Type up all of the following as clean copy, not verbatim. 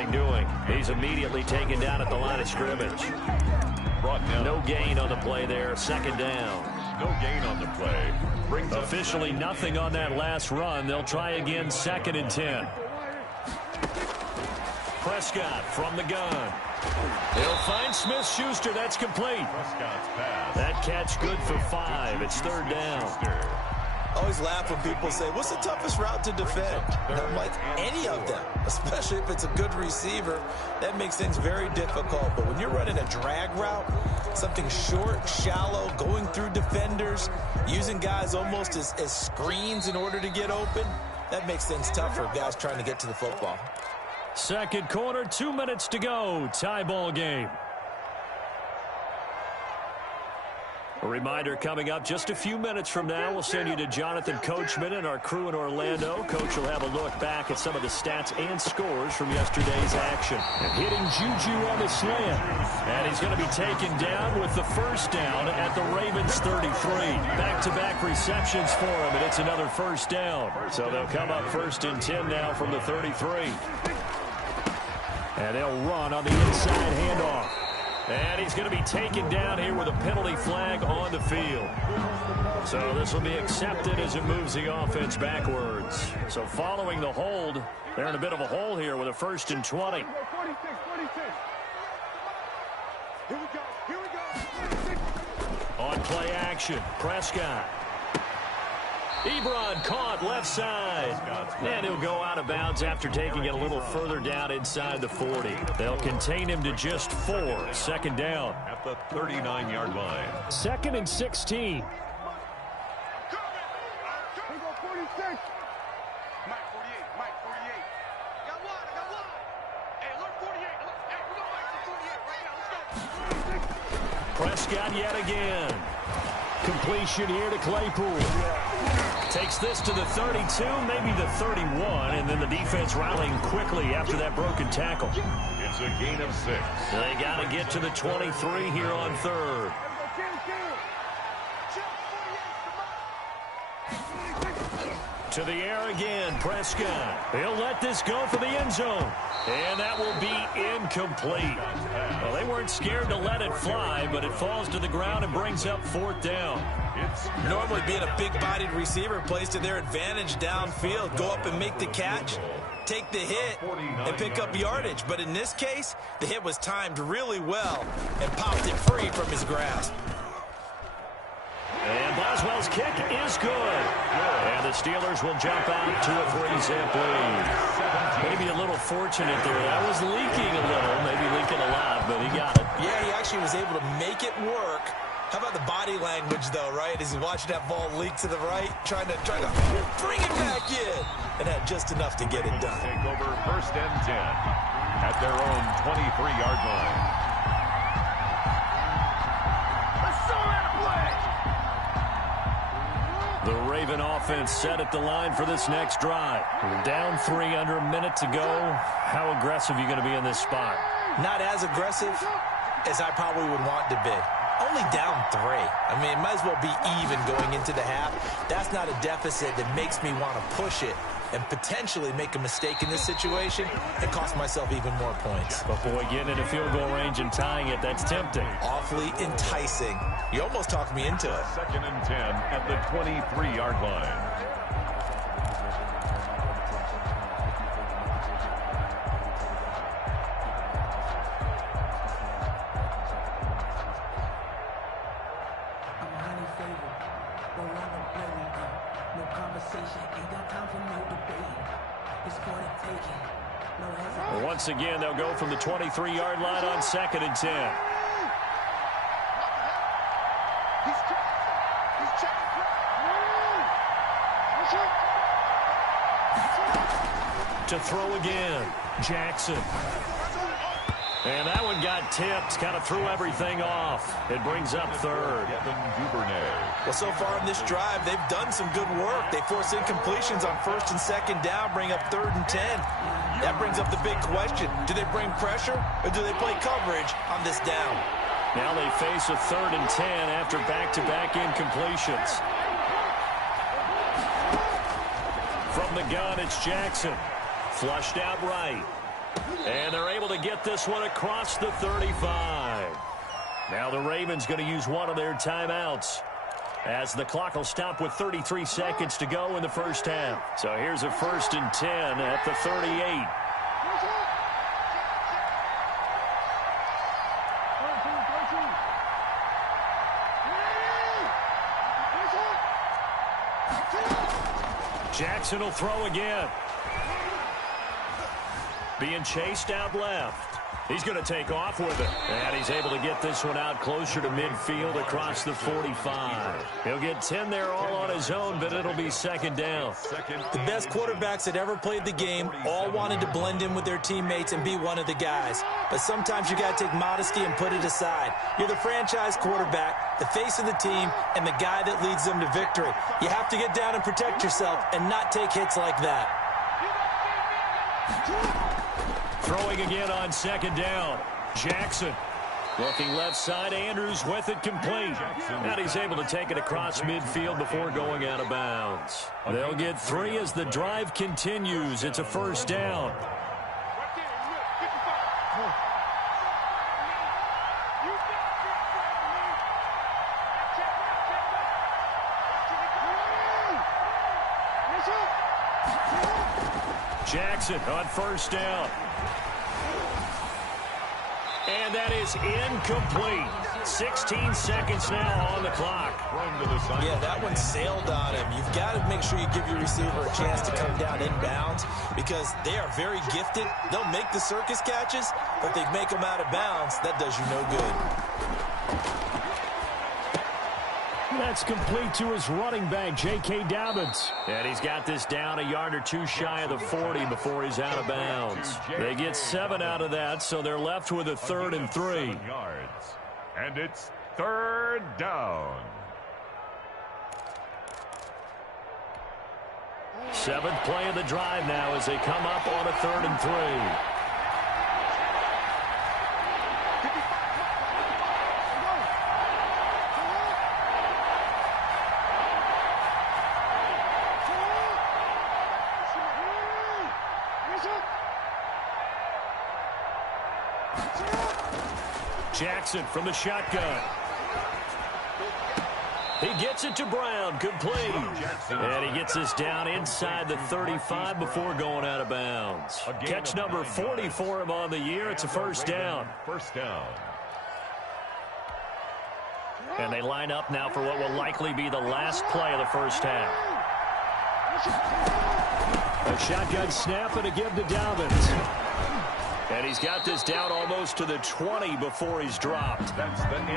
nothing doing. He's immediately taken down at the line of scrimmage. No gain on the play there. Second down. No gain on the play. Officially nothing on that last run. They'll try again 2nd and 10. Prescott from the gun. He'll find Smith-Schuster. That's complete. Prescott's pass. That catch good for 5. It's 3rd down. Always laugh when people say, what's the toughest route to defend? And I'm like, any of them, especially if it's a good receiver. That makes things very difficult. But when you're running a drag route, something short, shallow, going through defenders, using guys almost as screens in order to get open, that makes things tough for guys trying to get to the football. Second quarter, 2 minutes to go. Tie ball game. A reminder coming up just a few minutes from now. We'll send you to Jonathan Coachman and our crew in Orlando. Coach will have a look back at some of the stats and scores from yesterday's action. And hitting Juju on the slant. And he's going to be taken down with the first down at the Ravens 33. Back-to-back receptions for him, and it's another first down. So they'll come up 1st and 10 now from the 33. And they'll run on the inside handoff. And he's going to be taken down here with a penalty flag on the field. So this will be accepted as it moves the offense backwards. So following the hold, they're in a bit of a hole here with a 1st and 20. Here we go. On play action, Prescott. Ebron caught left side. And he'll go out of bounds after taking it a little further down inside the 40. They'll contain him to just 4. 2nd down. At the 39-yard line. 2nd and 16. Prescott yet again. Completion here to Claypool. Takes this to the 32, maybe the 31, and then the defense rallying quickly after that broken tackle. It's a gain of 6. They got to get to the 23 here on 3rd. To the air again, Prescott. He'll let this go for the end zone. And that will be incomplete. Well, they weren't scared to let it fly, but it falls to the ground and brings up 4th down. Normally being a big-bodied receiver plays to their advantage downfield. Go up and make the catch, take the hit, and pick up yardage. But in this case, the hit was timed really well and popped it free from his grasp. And Boswell's kick is good. And the Steelers will jump out to a 3-zip lead. Maybe a little fortunate there. That was leaking a little, maybe leaking a lot, but he got it. Yeah, he actually was able to make it work. How about the body language, though, right? As he's watching that ball leak to the right, trying to bring it back in. And had just enough to get it done. Take over 1st and 10 at their own 23-yard line. The Raven offense set at the line for this next drive. We're down 3 under a minute to go. How aggressive are you going to be in this spot? Not as aggressive as I probably would want to be. Only down 3. I mean, it might as well be even going into the half. That's not a deficit that makes me want to push it and potentially make a mistake in this situation and cost myself even more points. But boy, getting into field goal range and tying it, that's tempting. Awfully enticing. You almost talked me into it. 2nd and 10 at the 23-yard line. Once again, they'll go from the 23-yard line on 2nd and 10. To throw again, Jackson. And that one got tipped, kind of threw everything off. It brings up 3rd. Well, so far in this drive, they've done some good work. They force incompletions on 1st and 2nd down, bring up 3rd and 10. That brings up the big question. Do they bring pressure or do they play coverage on this down? Now they face a 3rd and 10 after back-to-back incompletions. From the gun, it's Jackson. Flushed out right. And they're able to get this one across the 35. Now the Ravens going to use one of their timeouts, as the clock will stop with 33 seconds to go in the first half. So here's a 1st and 10 at the 38. Jackson will throw again. Being chased out left. He's going to take off with it. And he's able to get this one out closer to midfield across the 45. He'll get 10 there all on his own, but it'll be 2nd down. The best quarterbacks that ever played the game all wanted to blend in with their teammates and be one of the guys. But sometimes you got to take modesty and put it aside. You're the franchise quarterback, the face of the team, and the guy that leads them to victory. You have to get down and protect yourself and not take hits like that. Throwing again on 2nd down. Jackson looking left side. Andrews with it, complete. And he's able to take it across midfield before going out of bounds. They'll get 3 as the drive continues. It's a 1st down. Jackson on 1st down. And that is incomplete. 16 seconds now on the clock. Yeah, that one sailed on him. You've got to make sure you give your receiver a chance to come down inbounds, because they are very gifted. They'll make the circus catches, but they make them out of bounds. That does you no good. That's complete to his running back, J.K. Dobbins. And he's got this down a yard or two shy of the 40 before he's out of bounds. They get 7 out of that, so they're left with a 3rd and 3. And it's 3rd down. 7th play of the drive now as they come up on a 3rd and 3. Jackson from the shotgun. He gets it to Brown, complete. And he gets this down inside the 35 before going out of bounds. Catch number 40 for him on the year. It's a 1st down. 1st down. And they line up now for what will likely be the last play of the first half. A shotgun snap and a give to Dobbins. And he's got this down almost to the 20 before he's dropped.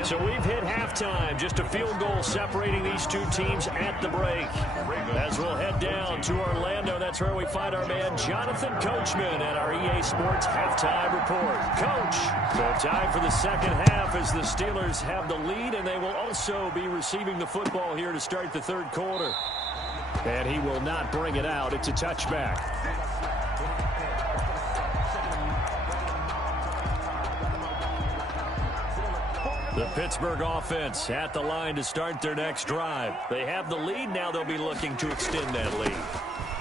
So we've hit halftime. Just a field goal separating these two teams at the break. As we'll head down to Orlando, that's where we find our man Jonathan Coachman at our EA Sports Halftime Report. Coach, so time for the second half as the Steelers have the lead, and they will also be receiving the football here to start the third quarter. And he will not bring it out. It's a touchback. The Pittsburgh offense at the line to start their next drive. They have the lead. Now they'll be looking to extend that lead.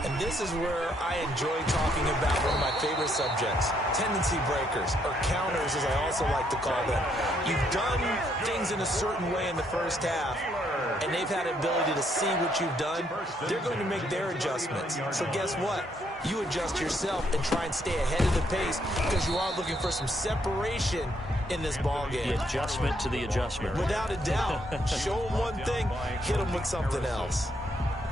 And this is where I enjoy talking about one of my favorite subjects, tendency breakers, or counters as I also like to call them. You've done things in a certain way in the first half, and they've had the ability to see what you've done. They're going to make their adjustments. So guess what? You adjust yourself and try and stay ahead of the pace, because you are looking for some separation in this ball game. The adjustment to the adjustment. Without a doubt. Show them one thing, hit them with something else.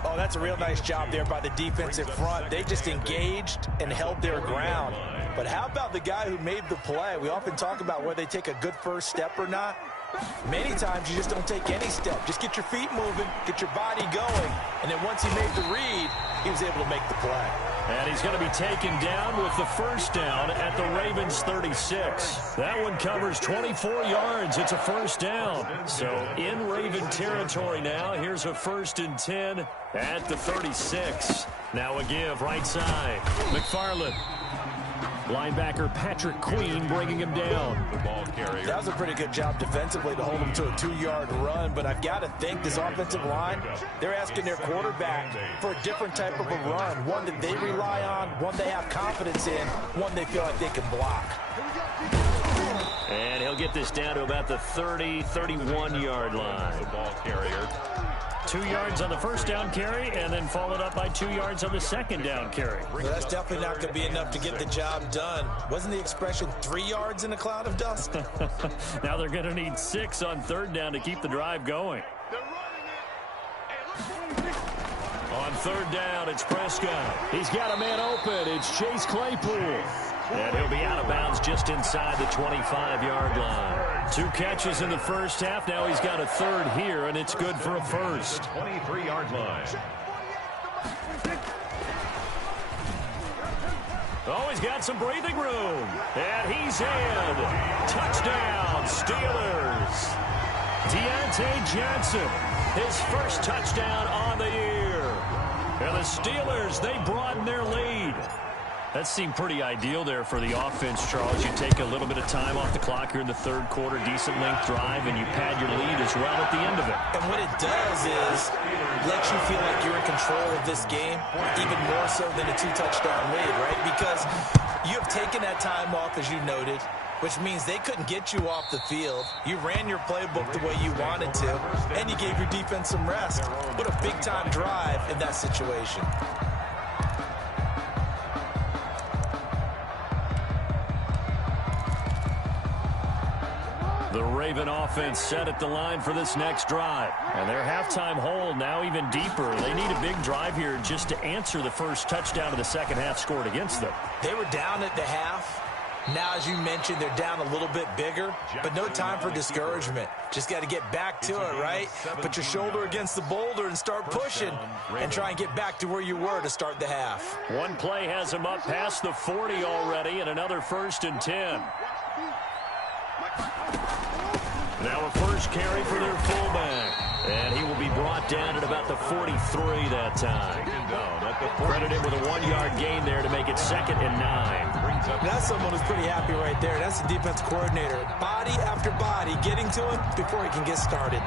Oh, that's a real nice job there by the defensive front. They just engaged and held their ground. But how about the guy who made the play? We often talk about whether they take a good first step or not. Many times you just don't take any step. Just get your feet moving, get your body going, and then once he made the read, he was able to make the play. And he's going to be taken down with the first down at the Ravens 36. That one covers 24 yards. It's a first down. So in Raven territory now. Here's a 1st and 10 at the 36. Now a give right side. McFarland. Linebacker Patrick Queen bringing him down. The ball carrier. That was a pretty good job defensively to hold him to a 2-yard run, but I've got to think this offensive line, they're asking their quarterback for a different type of a run, one that they rely on, one they have confidence in, one they feel like they can block. And he'll get this down to about the 30, 31-yard line. The ball carrier. 2 yards on the first down carry, and then followed up by 2 yards on the second down carry. Well, that's definitely not going to be enough to get the job done. Wasn't the expression 3 yards in a cloud of dust? Now they're going to need 6 on third down to keep the drive going. On third down, it's Prescott. He's got a man open. It's Chase Claypool. And he'll be out of bounds just inside the 25-yard line. 2 catches in the first half. Now he's got a third here, and it's good for a first. 23-yard line. Oh, he's got some breathing room. And he's in. Touchdown, Steelers. Deontay Johnson, his first touchdown on the year. And the Steelers, they broaden their lead. That seemed pretty ideal there for the offense, Charles. You take a little bit of time off the clock here in the third quarter, decent length drive, and you pad your lead as well at the end of it. And what it does is let you feel like you're in control of this game, even more so than a 2-touchdown lead, right? Because you have taken that time off, as you noted, which means they couldn't get you off the field. You ran your playbook the way you wanted to, and you gave your defense some rest. What a big-time drive in that situation. The Raven offense set at the line for this next drive. And their halftime hold now even deeper. They need a big drive here just to answer the first touchdown of the second half scored against them. They were down at the half. Now, as you mentioned, they're down a little bit bigger, but no time for discouragement. Just got to get back to it, right? Put your shoulder against the boulder and start pushing and try and get back to where you were to start the half. One play has them up past the 40 already, and another 1st and 10. Now a first carry for their fullback. And he will be brought down at about the 43 that time. Credit him with a 1-yard gain there to make it 2nd and 9. That's someone who's pretty happy right there. That's the defense coordinator. Body after body getting to him before he can get started.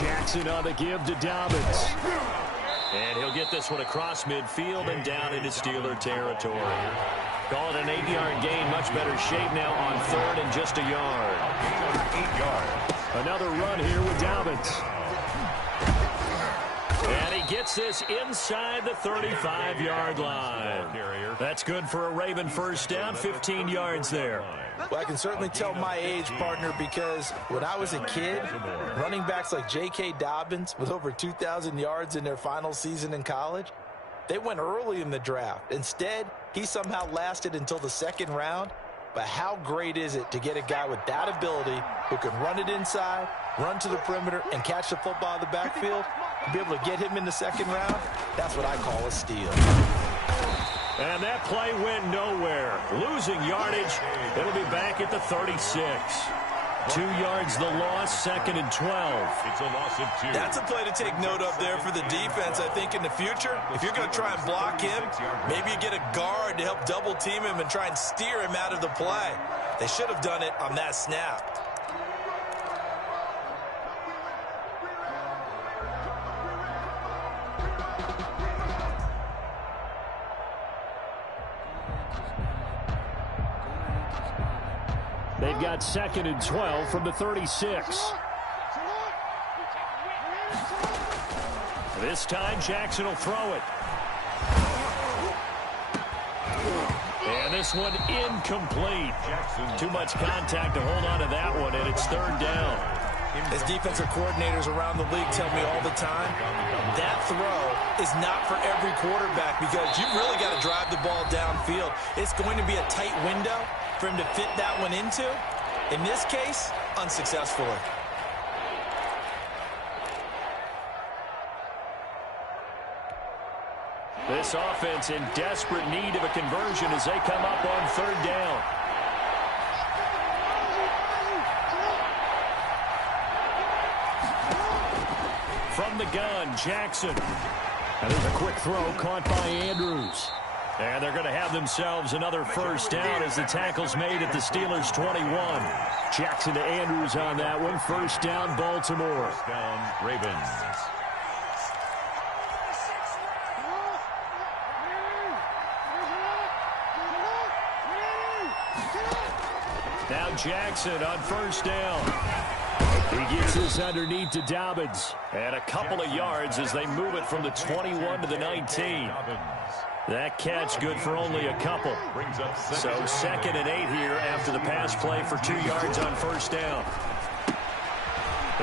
Jackson on the give to Dobbins. And he'll get this one across midfield and down into Steeler territory. Call it an 8-yard gain. Much better shape now on third and just a yard. 8 yards. Another run here with Dobbins. And he gets this inside the 35-yard line. That's good for a Raven first down, 15 yards there. Well, I can certainly tell my age, partner, because when I was a kid, running backs like J.K. Dobbins with over 2,000 yards in their final season in college, they went early in the draft. Instead, he somehow lasted until the 2nd round. But how great is it to get a guy with that ability who can run it inside, run to the perimeter, and catch the football in the backfield? To be able to get him in the 2nd round, that's what I call a steal. And that play went nowhere. Losing yardage. It'll be back at the 36. 2 yards the loss, 2nd and 12. It's a loss of 2. That's a play to take note of there for the defense, I think, in the future. If you're going to try and block him, maybe you get a guard to help double team him and try and steer him out of the play. They should have done it on that snap. They've got 2nd and 12 from the 36. This time, Jackson will throw it. And this one incomplete. Too much contact to hold on to that one, and it's 3rd down. As defensive coordinators around the league tell me all the time, that throw is not for every quarterback because you've really got to drive the ball downfield. It's going to be a tight window for him to fit that one into. In this case, unsuccessfully. This offense in desperate need of a conversion as they come up on third down. From the gun, Jackson. And there's a quick throw caught by Andrews. And they're going to have themselves another first down as the tackle's made at the Steelers' 21. Jackson to Andrews on that one. First down, Baltimore. First down, Ravens. Now Jackson on first down. He gets this underneath to Dobbins. And a couple of yards as they move it from the 21 to the 19. That catch good for only a couple. So 2nd and 8 here after the pass play for 2 yards on first down.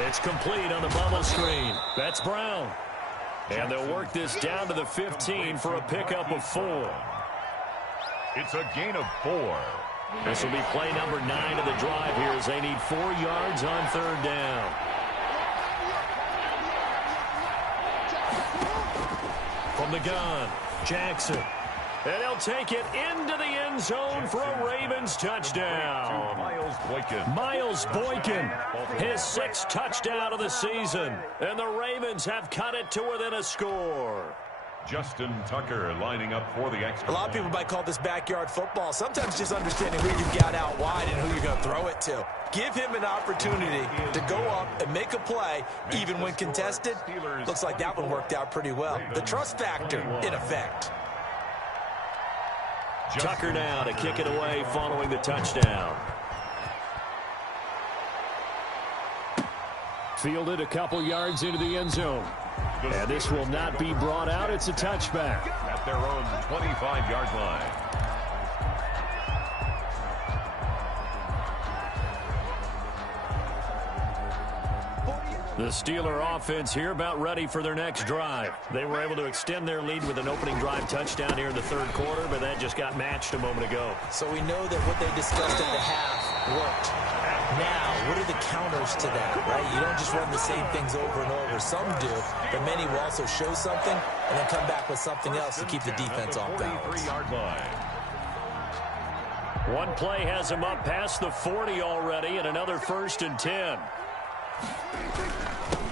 It's complete on the bubble screen. That's Brown. And they'll work this down to the 15 for a pickup of 4. It's a gain of 4. This will be play number 9 of the drive here as they need 4 yards on third down. From the gun, Jackson. And he'll take it into the end zone for a Ravens touchdown. Miles Boykin, his 6th touchdown of the season. And the Ravens have cut it to within a score. Justin Tucker lining up for the extra. A lot of people might call this backyard football. Sometimes just understanding who you've got out wide and who you're going to throw it to. Give him an opportunity to go up and make a play, even when contested. Looks like that one worked out pretty well. The trust factor in effect. Tucker now to kick it away following the touchdown. Fielded a couple yards into the end zone. And this will not be brought out. It's a touchback. At their own 25-yard line. The Steeler offense here about ready for their next drive. They were able to extend their lead with an opening drive touchdown here in the third quarter, but that just got matched a moment ago. So we know that what they discussed at the half worked. Now, what are the counters to that, right? You don't just run the same things over and over. Some do, but many will also show something and then come back with something else to keep the defense off balance. One play has him up past the 40 already, and another 1st and 10.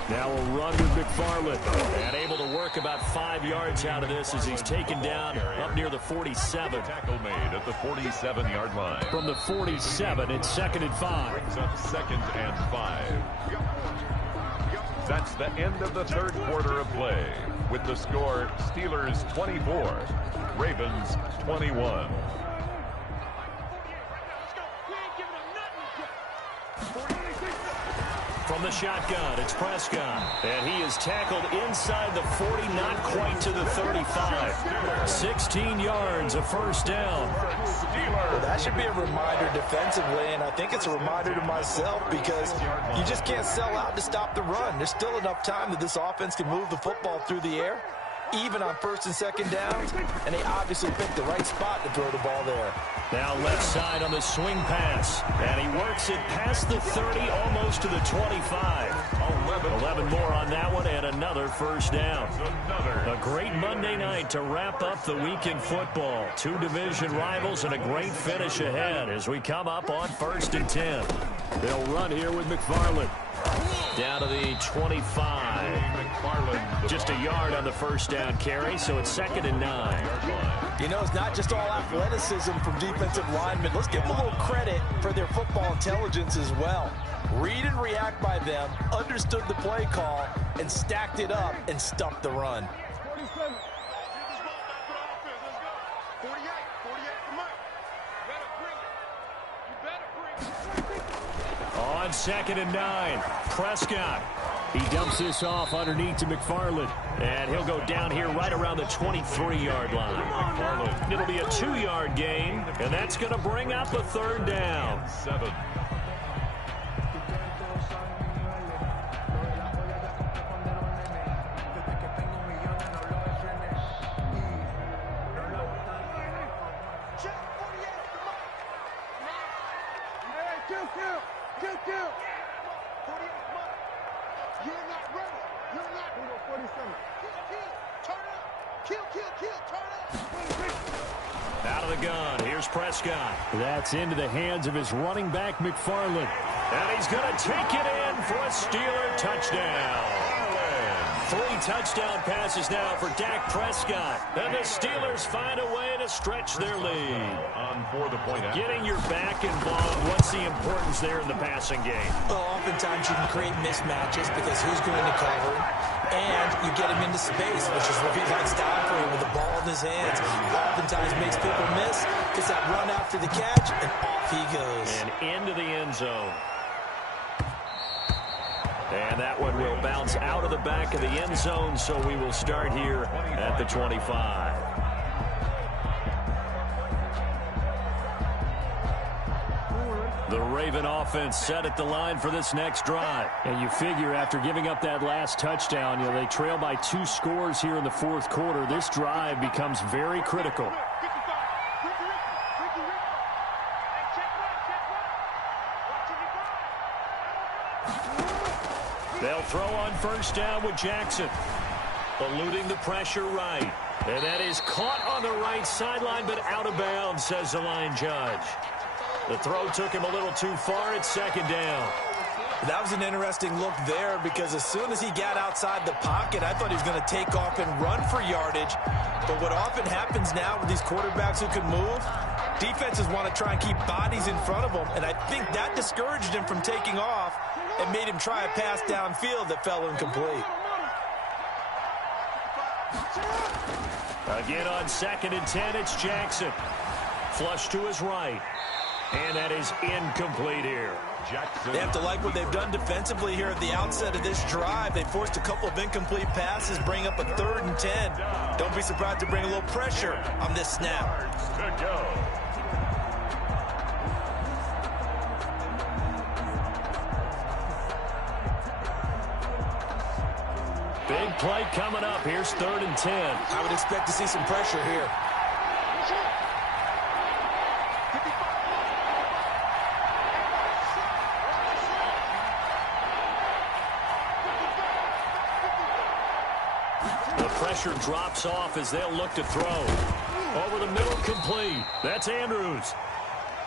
Now a run with McFarland, and able to work about 5 yards out of this as he's taken down up near the 47. Tackle made at the 47-yard line. From the 47, it's 2nd and 5. Brings up 2nd and 5. That's the end of the third quarter of play. With the score, Steelers 24, Ravens 21. From the shotgun, it's Prescott. And he is tackled inside the 40, not quite to the 35. 16 yards, a first down. Well, that should be a reminder defensively, and I think it's a reminder to myself because you just can't sell out to stop the run. There's still enough time that this offense can move the football through the air, even on 1st and 2nd downs, and they obviously picked the right spot to throw the ball there. Now left side on the swing pass, and he works it past the 30, almost to the 25. 11 more on that one, and another first down. A great Monday night to wrap up the week in football. 2 division rivals and a great finish ahead as we come up on 1st and 10. They'll run here with McFarland. Down to the 25. Just a yard on the first down carry, so it's 2nd and 9. You know, it's not just all athleticism from defensive linemen. Let's give them a little credit for their football intelligence as well. Read and react by them, understood the play call, and stacked it up and stuffed the run. On 2nd and 9, Prescott. He dumps this off underneath to McFarland. And he'll go down here right around the 23-yard line. It'll be a 2-yard gain, and that's going to bring up a 3rd down. 7. Out of the gun, here's Prescott. That's into the hands of his running back, McFarland. And he's going to take it in for a Steeler touchdown. 3 touchdown passes now for Dak Prescott. And the Steelers find a way to stretch their lead. Getting your back involved, what's the importance there in the passing game? Well, oftentimes you can create mismatches because who's going to cover, and you get him into space, which is what he likes to operate with the ball in his hands. Oftentimes makes people miss, gets that run after the catch, and off he goes. And into the end zone. And that one will bounce out of the back of the end zone, so we will start here at the 25. The Raven offense set at the line for this next drive. And you figure after giving up that last touchdown, they trail by 2 scores here in the fourth quarter. This drive becomes very critical. They'll throw on first down with Jackson. Eluding the pressure right. And that is caught on the right sideline, but out of bounds, says the line judge. The throw took him a little too far. It's second down. That was an interesting look there because as soon as he got outside the pocket, I thought he was going to take off and run for yardage. But what often happens now with these quarterbacks who can move, defenses want to try and keep bodies in front of them. And I think that discouraged him from taking off and made him try a pass downfield that fell incomplete. Again on 2nd and 10, it's Jackson. Flush to his right. And that is incomplete here. They have to like what they've done defensively here at the outset of this drive. They forced a couple of incomplete passes, bring up a 3rd and 10. Don't be surprised to bring a little pressure on this snap. Big play coming up. Here's 3rd and 10. I would expect to see some pressure here. Pressure drops off as they'll look to throw. Over the middle, complete. That's Andrews.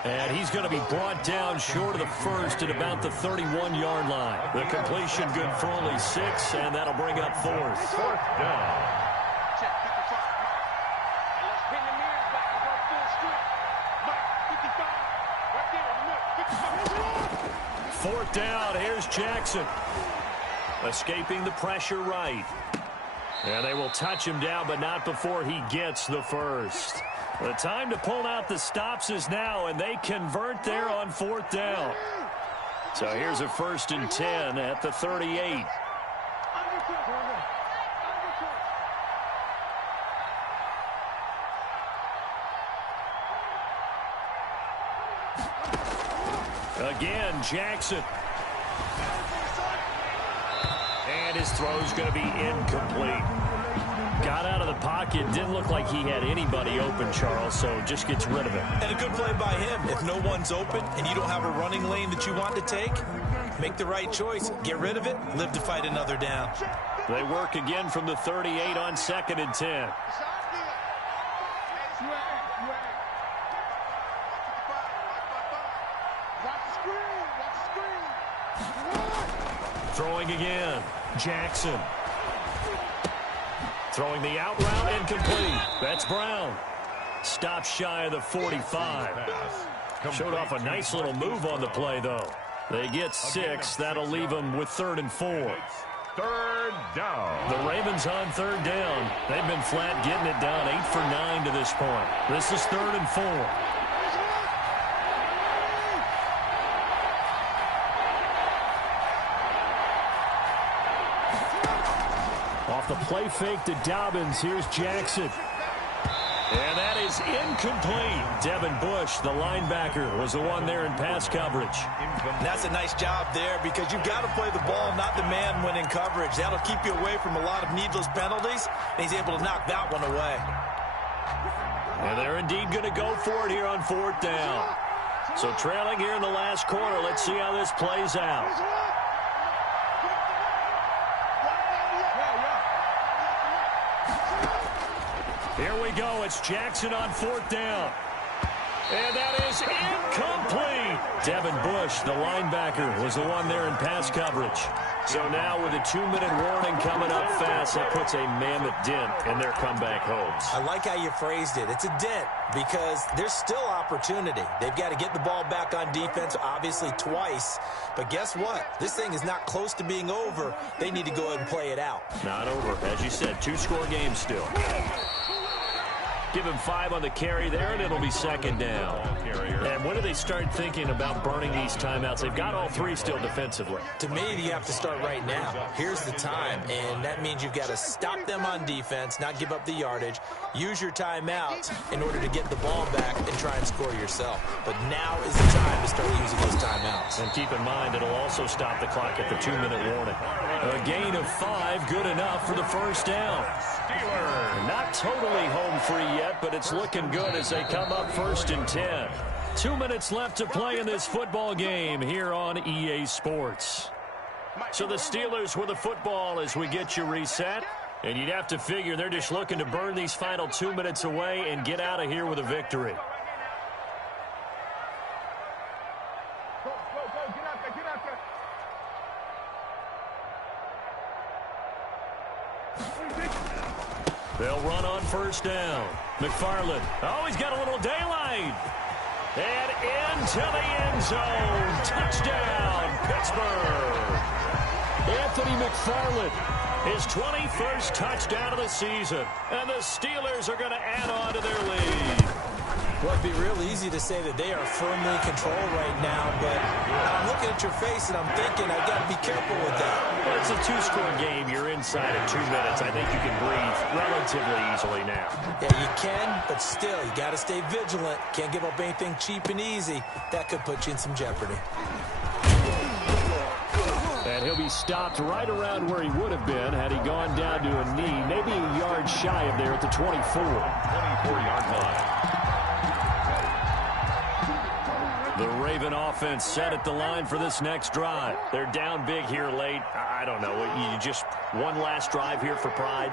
And he's going to be brought down short of the first at about the 31-yard line. The completion good for only 6, and that'll bring up 4th. 4th down. 4th down, here's Jackson. Escaping the pressure right. And they will touch him down, but not before he gets the first. The time to pull out the stops is now, and they convert there on 4th down. So here's a 1st and 10 at the 38. Again, Jackson. And his throw's going to be incomplete. Got out of the pocket. Didn't look like he had anybody open, Charles, so just gets rid of it. And a good play by him. If no one's open and you don't have a running lane that you want to take, make the right choice. Get rid of it. Live to fight another down. They work again from the 38 on 2nd and 10. Throwing again. Jackson. Throwing the out route, incomplete. That's Brown. Stop shy of the 45. Showed off a nice little move on the play, though. They get 6. That'll leave them with 3rd and 4. 3rd down. The Ravens on 3rd down. They've been flat getting it down 8 for 9 to this point. This is 3rd and 4. Off the play fake to Dobbins. Here's Jackson. And that is incomplete. Devin Bush, the linebacker, was the one there in pass coverage. That's a nice job there because you've got to play the ball, not the man when in coverage. That'll keep you away from a lot of needless penalties. And he's able to knock that one away. And they're indeed going to go for it here on 4th down. So trailing here in the last quarter. Let's see how this plays out. Here we go. It's Jackson on 4th down. And that is incomplete. Devin Bush, the linebacker, was the one there in pass coverage. So now with a 2-minute warning coming up fast, that puts a mammoth dent in their comeback hopes. I like how you phrased it. It's a dent because there's still opportunity. They've got to get the ball back on defense, obviously twice. But guess what? This thing is not close to being over. They need to go ahead and play it out. Not over. As you said, 2-score game still. Give him 5 on the carry there, and it'll be 2nd down. And when do they start thinking about burning these timeouts? They've got all 3 still defensively. To me, you have to start right now. Here's the time, and that means you've got to stop them on defense, not give up the yardage, use your timeouts in order to get the ball back and try and score yourself. But now is the time to start using those timeouts. And keep in mind, it'll also stop the clock at the 2-minute warning. A gain of 5, good enough for the 1st down. Not totally home free yet, but it's looking good as they come up 1st and 10. 2 minutes left to play in this football game here on EA Sports. So the Steelers with the football as we get you reset. And you'd have to figure they're just looking to burn these final 2 minutes away and get out of here with a victory. They'll run on 1st down. McFarland. Oh, he's got a little daylight. And into the end zone. Touchdown, Pittsburgh. Anthony McFarland, his 21st touchdown of the season. And the Steelers are going to add on to their lead. Well, it'd be real easy to say that they are firmly in control right now, but I'm looking at your face and I'm thinking I've got to be careful with that. Well, it's a 2-score game. You're inside of 2 minutes. I think you can breathe relatively easily now. Yeah, you can, but still, you got to stay vigilant. Can't give up anything cheap and easy. That could put you in some jeopardy. And he'll be stopped right around where he would have been had he gone down to a knee, maybe a yard shy of there at the 24. 24-yard line. The Raven offense set at the line for this next drive. They're down big here late. I don't know. You just one last drive here for pride?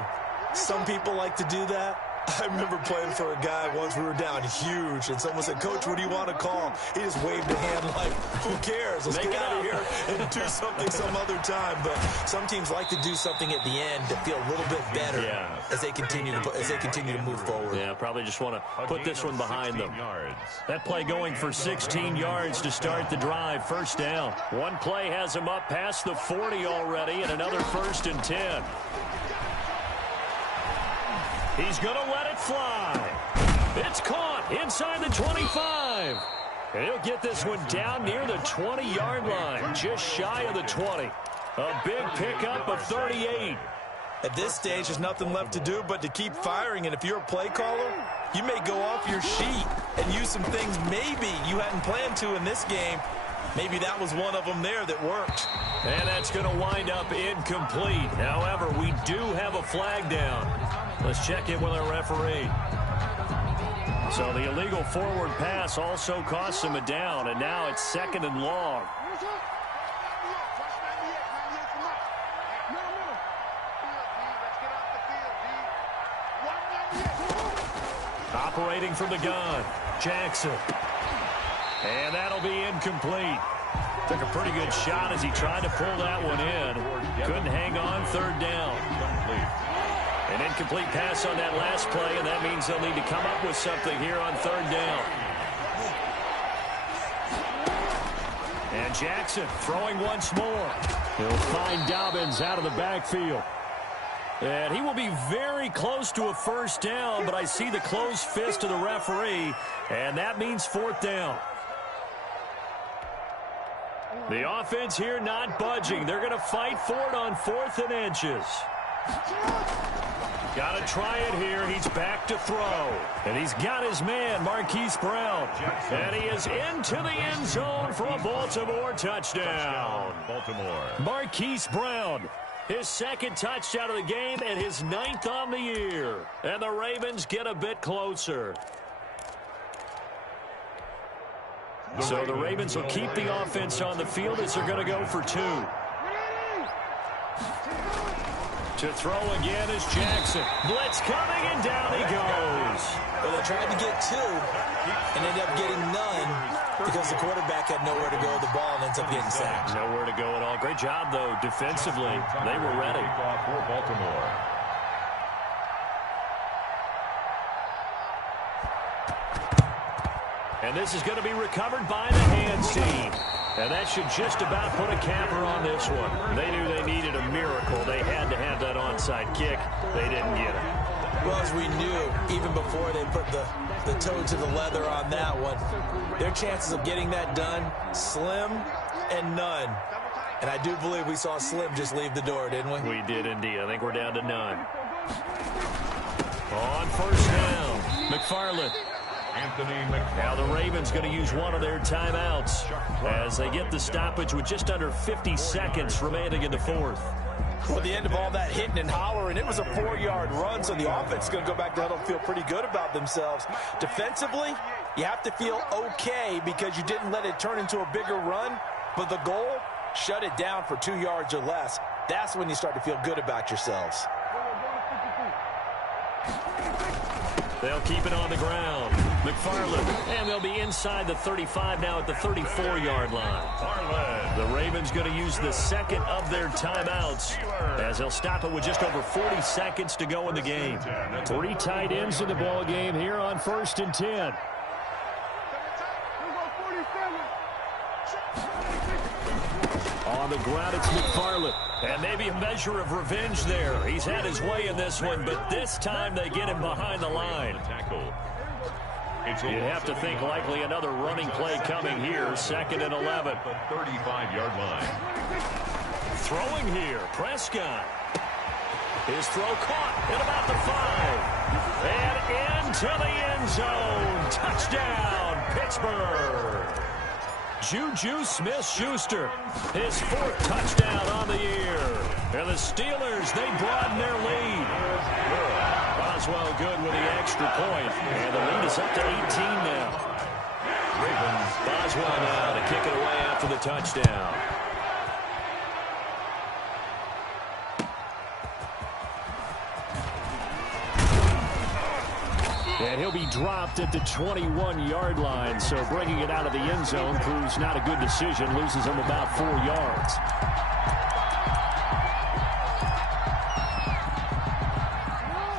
Some people like to do that. I remember playing for a guy once. We were down huge, and someone said, "Coach, what do you want to call?" He just waved a hand like, "Who cares? Let's get out of here and do something some other time." But some teams like to do something at the end to feel a little bit better as they continue to move forward. Yeah, probably just want to put this one behind them. That play going for 16 yards to start the drive. 1st down. One play has him up past the 40 already, and another 1st and 10. He's going to let it fly. It's caught inside the 25. And he'll get this one down near the 20-yard line, just shy of the 20. A big pickup of 38. At this stage, there's nothing left to do but to keep firing. And if you're a play caller, you may go off your sheet and use some things maybe you hadn't planned to in this game. Maybe that was one of them there that worked. And that's going to wind up incomplete. However, we do have a flag down. Let's check in with our referee. So the illegal forward pass also costs him a down, and now it's 2nd and long. Operating from the gun, Jackson. And that'll be incomplete. Took a pretty good shot as he tried to pull that one in. Couldn't hang on. 3rd down. An incomplete pass on that last play, and that means they'll need to come up with something here on 3rd down. And Jackson throwing once more. He'll find Dobbins out of the backfield. And he will be very close to a 1st down, but I see the closed fist of the referee, and that means 4th down. The offense here not budging. They're going to fight for it on 4th and inches. Got to try it here. He's back to throw. And he's got his man, Marquise Brown. And he is into the end zone for a Baltimore touchdown. Baltimore. Marquise Brown, his 2nd touchdown of the game and his 9th on the year. And the Ravens get a bit closer. So the Ravens will keep the offense on the field as they're going to go for 2. To throw again is Jackson. Blitz coming, and down he goes. Well, they tried to get 2 and ended up getting none because the quarterback had nowhere to go with the ball and ends up getting sacked. Nowhere to go at all. Great job, though, defensively. They were ready. For Baltimore. And this is going to be recovered by the hands team. And that should just about put a capper on this one. They knew they needed a miracle. They had to have that onside kick. They didn't get it. Well, as we knew, even before they put the toe to the leather on that one, their chances of getting that done, slim and none. And I do believe we saw Slim just leave the door, didn't we? We did indeed. I think we're down to none. On first down, McFarland. Now the Ravens going to use one of their timeouts as they get the stoppage with just under 50 seconds remaining in the fourth. Well, at the end of all that hitting and hollering, it was a 4-yard run, so the offense is going to go back to huddle and feel pretty good about themselves. Defensively, you have to feel okay because you didn't let it turn into a bigger run, but the goal, shut it down for 2 yards or less. That's when you start to feel good about yourselves. They'll keep it on the ground. McFarland, and they'll be inside the 35 now at the 34-yard line. The Ravens going to use the second of their timeouts as they'll stop it with just over 40 seconds to go in the game. 3 tight ends in the ball game here on 1st and 10. On the ground, it's McFarland. And maybe a measure of revenge there. He's had his way in this one, but this time they get him behind the line. You'd have to think likely another running play coming here. 2nd and 11. 35-yard line. Throwing here, Prescott. His throw caught at about the 5. And into the end zone. Touchdown, Pittsburgh. Juju Smith-Schuster, his 4th touchdown on the year. And the Steelers, they broaden their lead. Boswell good with the extra point. And the lead is up to 18 now. Boswell now to kick it away after the touchdown. And he'll be dropped at the 21-yard line, so bringing it out of the end zone proves not a good decision, loses him about 4 yards.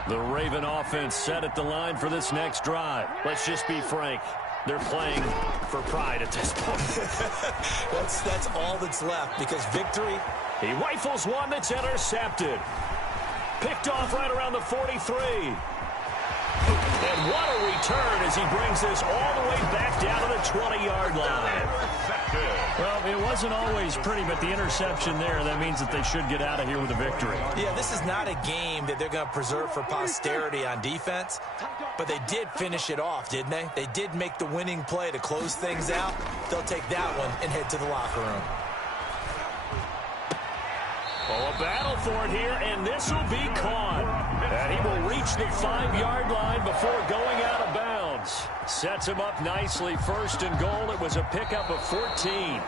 The Raven offense set at the line for this next drive. Let's just be frank. They're playing for pride at this point. That's all that's left because victory. He rifles one that's intercepted. Picked off right around the 43. And what a return as he brings this all the way back down to the 20-yard line. Well, it wasn't always pretty, but the interception there, that means that they should get out of here with a victory. Yeah, this is not a game that they're going to preserve for posterity on defense, but they did finish it off, didn't they? They did make the winning play to close things out. They'll take that one and head to the locker room. Oh, a battle for it here, and this will be caught. And he will reach the 5-yard line before going out of bounds. Sets him up nicely. 1st and goal. It was a pickup of 14.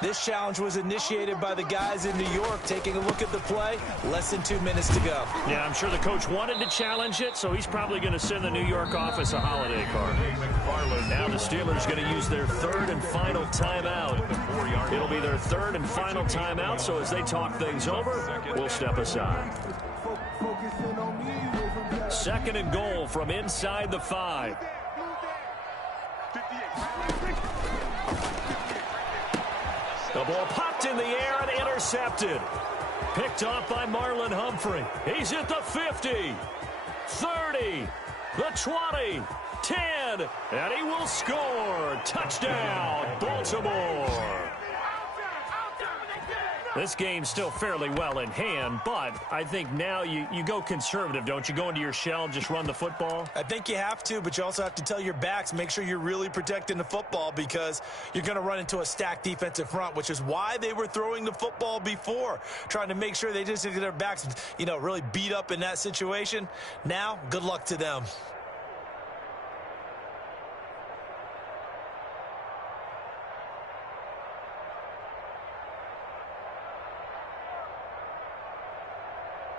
This challenge was initiated by the guys in New York. Taking a look at the play, less than 2 minutes to go. Yeah, I'm sure the coach wanted to challenge it, so he's probably going to send the New York office a holiday card. Now the Steelers going to use their 3rd and final timeout. It'll be their 3rd and final timeout, so as they talk things over, we'll step aside. 2nd and goal from inside the 5. The ball popped in the air and intercepted. Picked off by Marlon Humphrey. He's at the 50, 30, the 20, 10, and he will score. Touchdown, Baltimore. This game's still fairly well in hand, but I think now you go conservative, don't you? Go into your shell and just run the football? I think you have to, but you also have to tell your backs, make sure you're really protecting the football because you're going to run into a stacked defensive front, which is why they were throwing the football before, trying to make sure they just get their backs, really beat up in that situation. Now, good luck to them.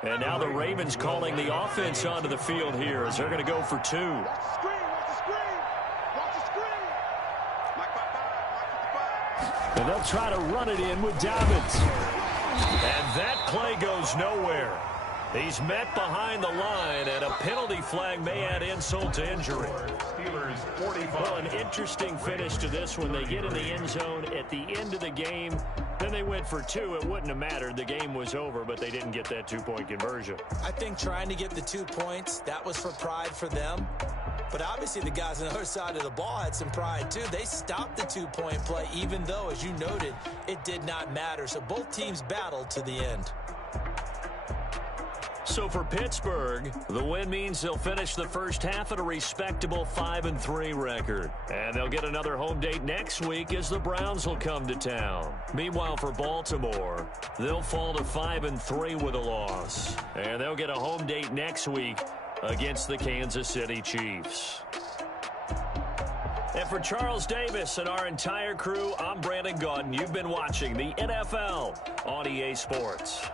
And now the Ravens calling the offense onto the field here as they're going to go for 2. Watch the screen, watch the screen, watch the screen. And they'll try to run it in with Dobbins. And that play goes nowhere. He's met behind the line, and a penalty flag may add insult to injury. Steelers 45. Well, an interesting finish to this one. They get in the end zone at the end of the game. Then they went for 2. It wouldn't have mattered. The game was over, but they didn't get that 2-point conversion. I think trying to get the 2 points, that was for pride for them. But obviously the guys on the other side of the ball had some pride too. They stopped the 2-point play, even though, as you noted, it did not matter. So both teams battled to the end. So for Pittsburgh, the win means they'll finish the first half at a respectable 5-3 record. And they'll get another home date next week as the Browns will come to town. Meanwhile, for Baltimore, they'll fall to 5-3 with a loss. And they'll get a home date next week against the Kansas City Chiefs. And for Charles Davis and our entire crew, I'm Brandon Gaudin. You've been watching the NFL on EA Sports.